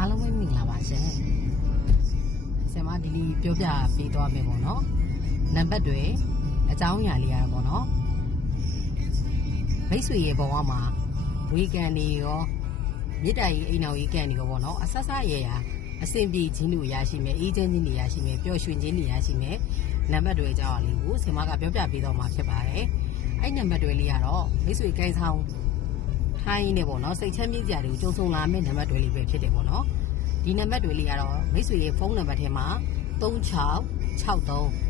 အားလုံးပဲမင်္ဂလာပါရှင်ဆင်မဒီလီပြောပြပေးသွားမယ်ပေါ့နော်နံပါတ်တွေအကြောင်းအရာလေးရတာပေါ့နော်မိတ်ဆွေရဲ့ဘဝမှာဝေကန်နေရောမြေတိုင်အိမ်တော်ကြီးကန်နေရောပေါ့နော်အဆက်ဆက်ရရအဆင်ပြေခြင်းတွေရရှိမယ်အေးချမ်းခြင်းတွေရရှိမယ်ပျော်ရွှင်ခြင်းတွေရရှိမယ်နံပါတ်တွေအကြောင်းအရာလေးကိုဆင်မကပြောပြပေးတော့မှာဖြစ်ပါတယ်အဲ့နံပါတ်တွေလေးကတော့မိတ်ဆွေကိုင်းဆောင်ထိုင်းနေပေါ့နော်စိတ်ချမ်းမြေ့ကြတယ်ကိုကြုံဆုံလာမယ့်နံပါတ်တွေလေးပဲဖြစ်တယ်ပေါ့နော်ဒီနံပါတ်တွေလေးကတော့မိတ်ဆွေရဲ့ဖုန်းနံပါတ်ထဲမှာ3663